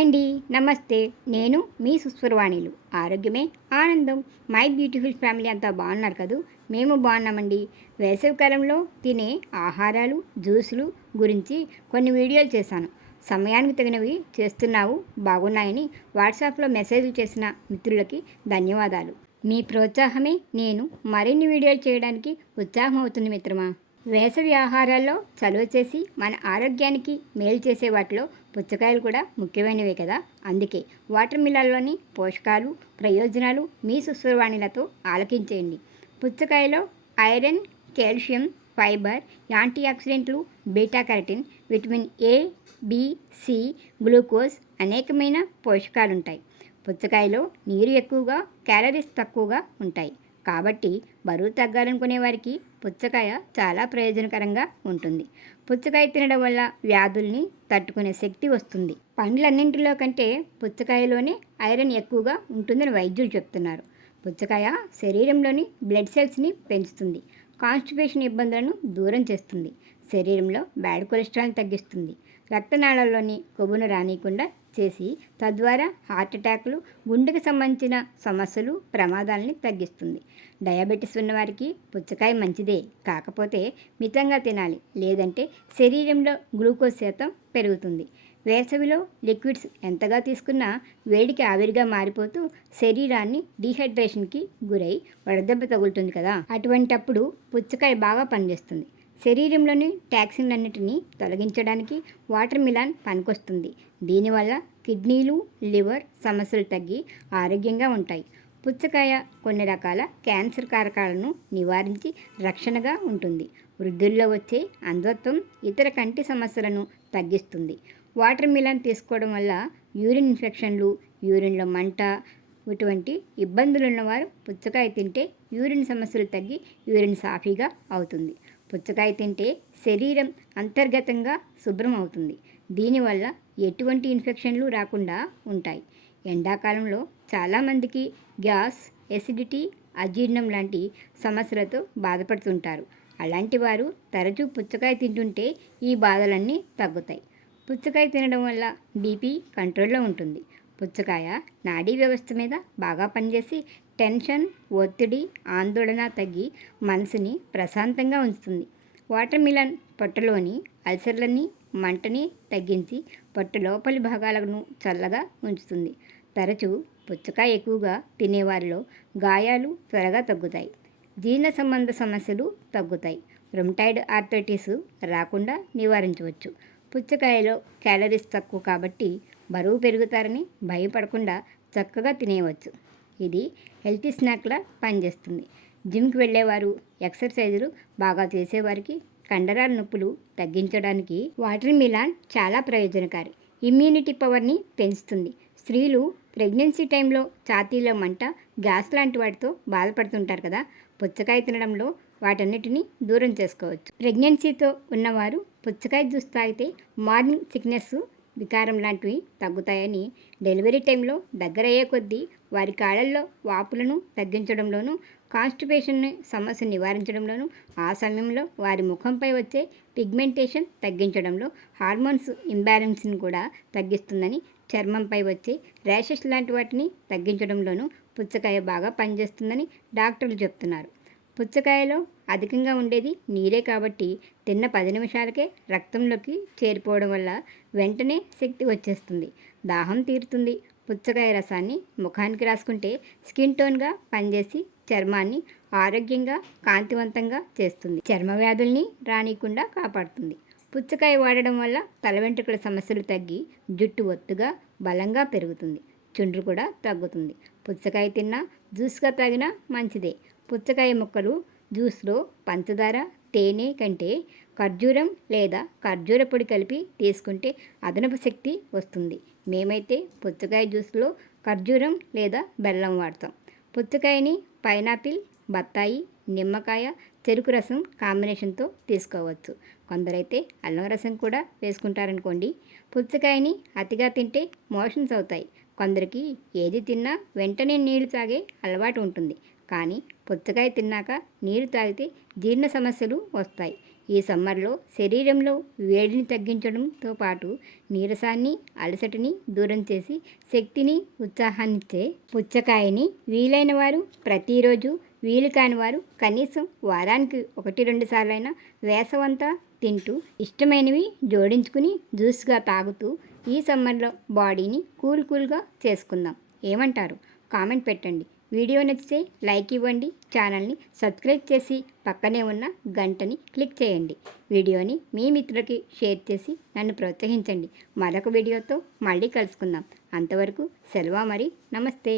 Hi అండి, నమస్తే. నేను మీ సుస్వరవాణిలు. ఆరోగ్యమే ఆనందం. మై బ్యూటిఫుల్ ఫ్యామిలీ అంతా బాగున్నారు కదూ. మేము బాగున్నామండి. వేసవికాలంలో తినే ఆహారాలు, జ్యూసులు గురించి కొన్ని వీడియోలు చేశాను. సమయానికి తగినవి చేస్తున్నావు, బాగున్నాయని వాట్సాప్లో మెసేజ్లు చేసిన మిత్రులకి ధన్యవాదాలు. మీ ప్రోత్సాహమే నేను మరిన్ని వీడియోలు చేయడానికి ఉత్సాహం అవుతుంది మిత్రమా. వేసవి ఆహారాల్లో చలువ చేసి మన ఆరోగ్యానికి మేలు చేసే వాటిలో పుచ్చకాయలు కూడా ముఖ్యమైనవే కదా. అందుకే వాటర్ మిలన్లోని పోషకాలు, ప్రయోజనాలు మీ సుస్వరవాణిలతో ఆలకించేయండి. పుచ్చకాయలో ఐరన్, కాల్షియం, ఫైబర్, యాంటీ ఆక్సిడెంట్లు, beta carotene, vitamin A, B, C, glucose అనేకమైన పోషకాలుంటాయి. పుచ్చకాయలో నీరు ఎక్కువగా, క్యాలరీస్ తక్కువగా ఉంటాయి. కాబట్టి బరువు తగ్గాలనుకునే వారికి పుచ్చకాయ చాలా ప్రయోజనకరంగా ఉంటుంది. పుచ్చకాయ తినడం వల్ల వ్యాధుల్ని తట్టుకునే శక్తి వస్తుంది. పండ్లన్నింటిలో కంటే పుచ్చకాయలోనే ఐరన్ ఎక్కువగా ఉంటుందని వైద్యులు చెప్తున్నారు. పుచ్చకాయ శరీరంలోని బ్లడ్ సెల్స్ని పెంచుతుంది. కాన్స్టిపేషన్ ఇబ్బందులను దూరం చేస్తుంది. శరీరంలో బ్యాడ్ కొలెస్ట్రాల్ని తగ్గిస్తుంది. రక్తనాళాల్లోని కొవ్వును రానియకుండా చేసి తద్వారా హార్ట్ అటాక్లు, గుండెకు సంబంధించిన సమస్యలు, ప్రమాదాలని తగ్గిస్తుంది. డయాబెటీస్ ఉన్నవారికి పుచ్చకాయ మంచిదే, కాకపోతే మితంగా తినాలి, లేదంటే శరీరంలో గ్లూకోజ్ శాతం పెరుగుతుంది. వేసవిలో లిక్విడ్స్ ఎంతగా తీసుకున్నా వేడికి ఆవిరిగా మారిపోతూ శరీరాన్ని డీహైడ్రేషన్కి గురై వడదెబ్బ తగులుతుంది కదా. అటువంటప్పుడు పుచ్చకాయ బాగా పనిచేస్తుంది. శరీరంలోని టాక్సిన్లన్నిటినీ తొలగించడానికి వాటర్ మిలన్ పనికొస్తుంది. దీనివల్ల కిడ్నీలు, లివర్ సమస్యలు తగ్గి ఆరోగ్యంగా ఉంటాయి. పుచ్చకాయ కొన్ని రకాల క్యాన్సర్ కారకాలను నివారించి రక్షణగా ఉంటుంది. వృద్ధుల్లో వచ్చే అంధత్వం, ఇతర కంటి సమస్యలను తగ్గిస్తుంది. వాటర్ మిలన్ తీసుకోవడం వల్ల యూరిన్ ఇన్ఫెక్షన్లు, యూరిన్లో మంట, ఇటువంటి ఇబ్బందులు ఉన్నవారు పుచ్చకాయ తింటే యూరిన్ సమస్యలు తగ్గి యూరిన్ సాఫీగా అవుతుంది. పుచ్చకాయ తింటే శరీరం అంతర్గతంగా శుభ్రం అవుతుంది. దీనివల్ల ఎటువంటి ఇన్ఫెక్షన్లు రాకుండా ఉంటాయి. ఎండాకాలంలో చాలామందికి గ్యాస్, ఎసిడిటీ, అజీర్ణం లాంటి సమస్యలతో బాధపడుతుంటారు. అలాంటి వారు తరచూ పుచ్చకాయ తింటుంటే ఈ బాధలన్నీ తగ్గుతాయి. పుచ్చకాయ తినడం వల్ల బీపీ కంట్రోల్లో ఉంటుంది. పుచ్చకాయ నాడీ వ్యవస్థ మీద బాగా పనిచేసి టెన్షన్, ఒత్తిడి, ఆందోళన తగ్గి మనసుని ప్రశాంతంగా ఉంచుతుంది. వాటర్ మిలన్ పొట్టలోని అల్సర్లని, మంటని తగ్గించి పొట్ట లోపలి భాగాలను చల్లగా ఉంచుతుంది. తరచూ పుచ్చకాయ ఎక్కువగా తినేవారిలో గాయాలు త్వరగా తగ్గుతాయి. జీర్ణ సంబంధ సమస్యలు తగ్గుతాయి. రుమటాయిడ్ ఆర్థరైటిస్ రాకుండా నివారించవచ్చు. పుచ్చకాయలో క్యాలరీస్ తక్కువ కాబట్టి బరువు పెరుగుతారని భయపడకుండా చక్కగా తినేయవచ్చు. ఇది హెల్తీ స్నాక్లా పనిచేస్తుంది. జిమ్కి వెళ్ళేవారు, ఎక్సర్సైజులు బాగా చేసేవారికి కండరాల నొప్పులు తగ్గించడానికి వాటర్ మిలన్ చాలా ప్రయోజనకారి. ఇమ్యూనిటీ పవర్ని పెంచుతుంది. స్త్రీలు ప్రెగ్నెన్సీ టైంలో ఛాతీలో మంట, గ్యాస్ లాంటి వాటితో బాధపడుతుంటారు కదా. పుచ్చకాయ తినడంలో వాటన్నిటిని దూరం చేసుకోవచ్చు. ప్రెగ్నెన్సీతో ఉన్నవారు పుచ్చకాయ జ్యూస్ తాగితే మార్నింగ్ సిక్నెస్, వికారం లాంటివి తగ్గుతాయని, డెలివరీ టైంలో దగ్గరయ్యే కొద్దీ వారి కాళ్ళల్లో వాపులను తగ్గించడంలోనూ, కాన్స్టిపేషన్ సమస్య నివారించడంలోనూ, ఆ సమయంలో వారి ముఖంపై వచ్చే పిగ్మెంటేషన్ తగ్గించడంలో, హార్మోన్స్ ఇంబ్యాలెన్స్ని కూడా తగ్గిస్తుందని, చర్మంపై వచ్చే ర్యాషెస్ లాంటి వాటిని తగ్గించడంలోనూ పుచ్చకాయ బాగా పనిచేస్తుందని డాక్టర్లు చెప్తున్నారు. పుచ్చకాయలో అధికంగా ఉండేది నీరే కాబట్టి తిన్న 10 నిమిషాలకే రక్తంలోకి చేరిపోవడం వల్ల వెంటనే శక్తి వచ్చేస్తుంది, దాహం తీరుతుంది. పుచ్చకాయ రసాన్ని ముఖానికి రాసుకుంటే స్కిన్ టోన్గా పనిచేసి చర్మాన్ని ఆరోగ్యంగా, కాంతివంతంగా చేస్తుంది. చర్మ వ్యాధుల్ని రానియకుండా కాపాడుతుంది. పుచ్చకాయ వాడడం వల్ల తల వెంట్రుకల సమస్యలు తగ్గి జుట్టు ఒత్తుగా, బలంగా పెరుగుతుంది. చుండ్రు కూడా తగ్గుతుంది. పుచ్చకాయ తిన్నా, జ్యూస్గా తాగినా మంచిదే. పుచ్చకాయ ముక్కలు జ్యూస్లో పంచదార, తేనె కంటే ఖర్జూరం లేదా ఖర్జూర పొడి కలిపి తీసుకుంటే అదనపు శక్తి వస్తుంది. మేమైతే పుచ్చకాయ జ్యూస్లో ఖర్జూరం లేదా బెల్లం వాడతాం. పుచ్చకాయని పైనాపిల్, బత్తాయి, నిమ్మకాయ, చెరుకు రసం కాంబినేషన్తో తీసుకోవచ్చు. కొందరైతే అల్లం రసం కూడా వేసుకుంటారనుకోండి. పుచ్చకాయని అతిగా తింటే మోషన్స్ అవుతాయి. కొందరికి ఏది తిన్నా వెంటనే నీళ్లు తాగే అలవాటు ఉంటుంది. కానీ పుచ్చకాయ తిన్నాక నీరు తాగితే జీర్ణ సమస్యలు వస్తాయి. ఈ సమ్మర్లో శరీరంలో వేడిని తగ్గించడంతో పాటు నీరసాన్ని అలసటని దూరం చేసి శక్తిని ఉత్సాహాన్నిచ్చే పుచ్చకాయని వీలైన వారు ప్రతిరోజు, వీలు కాని వారు కనీసం వారానికి 1-2 సార్లైనా వేసవంతా తింటూ ఇష్టమైనవి జోడించుకుని జ్యూస్గా తాగుతూ ఈ సమ్మర్లో బాడీని కూల్గా చేసుకుందాం. ఏమంటారు? కామెంట్ పెట్టండి. వీడియో నచ్చితే లైక్ ఇవ్వండి. ఛానల్ని సబ్స్క్రైబ్ చేసి పక్కనే ఉన్న గంటని క్లిక్ చేయండి. వీడియోని మీ మిత్రులకి షేర్ చేసి నన్ను ప్రోత్సహించండి. మరొక వీడియోతో మళ్ళీ కలుసుకుందాం. అంతవరకు సెలవు మరి. నమస్తే.